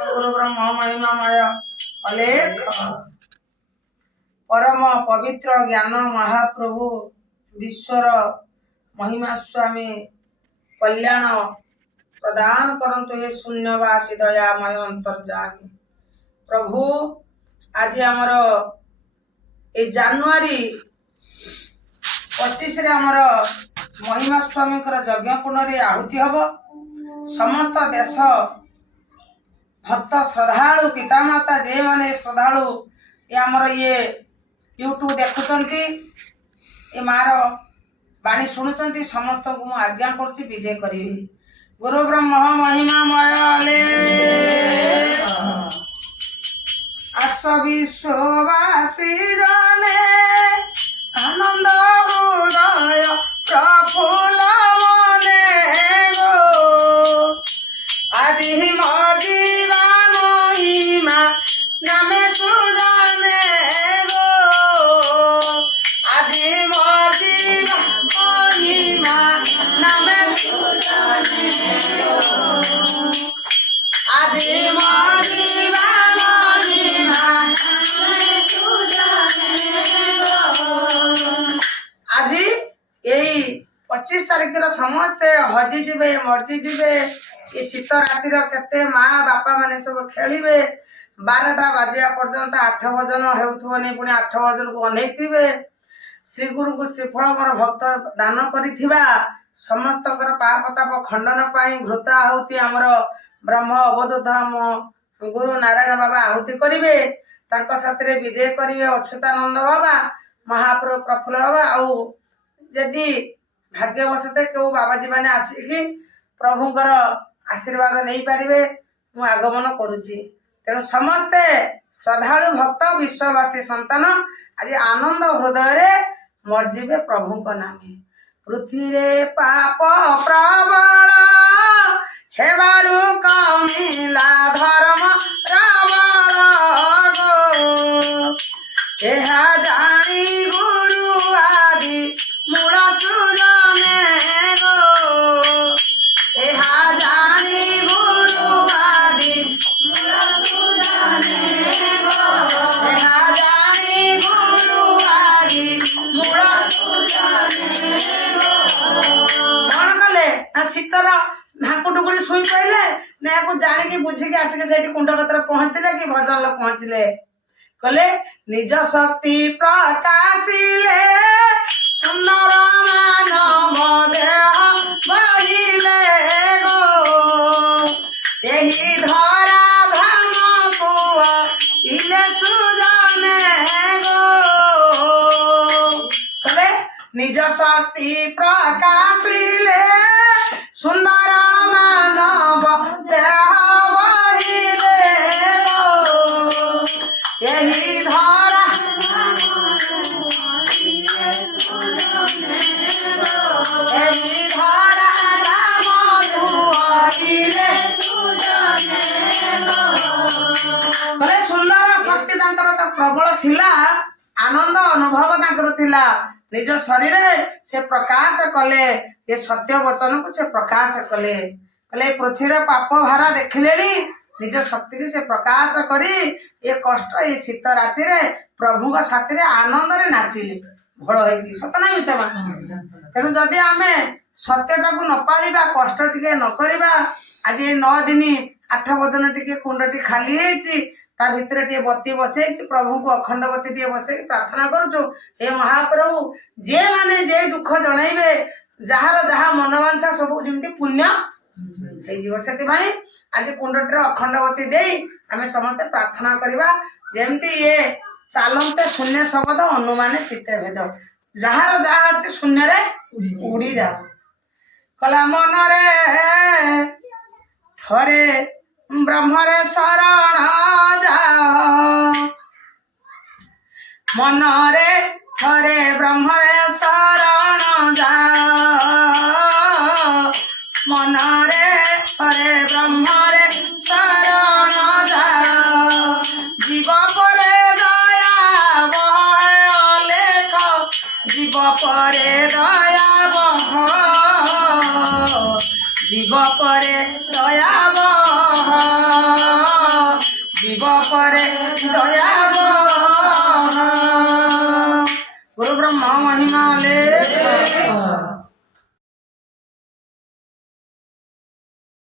गुरु ब्रह्म महिमामय अलेख परम पवित्र ज्ञान महाप्रभु विश्वर महिमा स्वामी कल्याण प्रदान करंतु हे शून्यवासी दयामय अंतर्जामी प्रभु। आज आमर ए जानुआरी 25 रे आमर महिमा स्वामी यज्ञ कुंड आहुति हम समस्त देश भक्त श्रद्धालु पितामाता जे माने श्रद्धालु ये आमर ये यूट्यूब देखुंट ये मार बाणी शुणुंट समस्त को आज्ञा करुच्ची विजय करी गुरु ब्रह्म महिमामय आस विश्ववासी जने आनंद हृदय प्रफुल्ल मने गो आदि मर्जीवा महिमा नामे सुजाने गो आदि मर्जीवा महिमा नामे सुजाने गो आदि मर्जीवा महिमा नामे सुजाने गो। आज यही 25 तारीख समस्ते हजि जीवे मर्जी जीवे ये शीत रातिर केते माँ बापा माने सब खेलिबे 12टा बाजिया पर्यंत 8 भजन हेउथुव नै पुणी 8 भजन को अनेइथिबे श्री गुरु को श्रीफल मोर भक्त दान करिथिबा समस्तकर पापताप खंडन पाई घृता आहुति आमर ब्रह्म अवधूत हम गुरु नारायण बाबा आहुति करिवे तांको साथरे विजय करिवे अच्युतानंद बाबा महाप्रभु प्रफुल्ल बाबा आउ जदि भाग्यवशते केउ बाबाजी माने आसिकी प्रभुंकर आशीर्वाद नहीं पारे मु आगमन करुच्ची तेणु समस्ते श्रद्धालु भक्त विश्ववासी संतान आज आनंद हृदय मर्जीवे प्रभु नामे पृथ्वी रे पाप प्रबल हेबारु कमिला धर्म रावण गो एहा जानी गुरु आदि मूल सुजने गो एहा जानी गुरु आदि मूल सुजने गो एहा जानी गुरु आदि मूल सुजने गो। कौन कले ना शीतर ढाकु टुकुड़ी शुई पाइले ना को जानिकी बुझिकी आसिके सेठी कुंड कतर पहुंचले कि भजन पहुंचले कले निज शक्ति प्रकाशिले सुंदर मानव देह बहिले गो एही धरा धाम को इले सुजने गो कले निज शक्ति प्रकाशिले सुंदर मानव देह बहिले गो एही धरा एही धरा राम दुआरिले सुजने गो। भले सुंदर शक्ति तांकर तो प्रबल थिला आनंद अनुभव तांकर थिला निज शरीर से प्रकाश कले ये सत्य वचन को से प्रकाश कले कले पृथ्वी पाप भारा देखिले निज शक्ति की से प्रकाश करी ये कष्ट ये शीत राति रे प्रभु का साथी रे आनंद रे नाचिले भल होई सतना मिछ मा तेणु जदि आमे सत्यटा को न पालिबा कष्ट टिके न करिबा आज 9 दिन 8 भजन टिके कुंडटी खाली हेची ता भितर टिके बत्ती बसे कि प्रभु को अखंड बत्ती टिके बसे कि प्रार्थना करूछु हे महाप्रभु जे माने जे दुख जणाइबे जहार जहा मनवांछा सब जेमति पुण्य हे जीव सेति भाई आज कुंडटर अखंडवती दे आमे समस्त प्रार्थना करिबा जेमति ये चालंते शून्य शब्द अनुमाने चित्ते भेद जहार जहा अछि शून्य रे उड़ी जा कला मन रे थरे ब्रह्म रे शरण जा मन रे थरे ब्रह्म रे शरण जा मन रे थरे ब्रह्म रे शरण जा जीव परे दया बह लेख जीव परे दया बह जीव परे दया बह शिव परे दया गुरु ब्रह्मा महिमा ले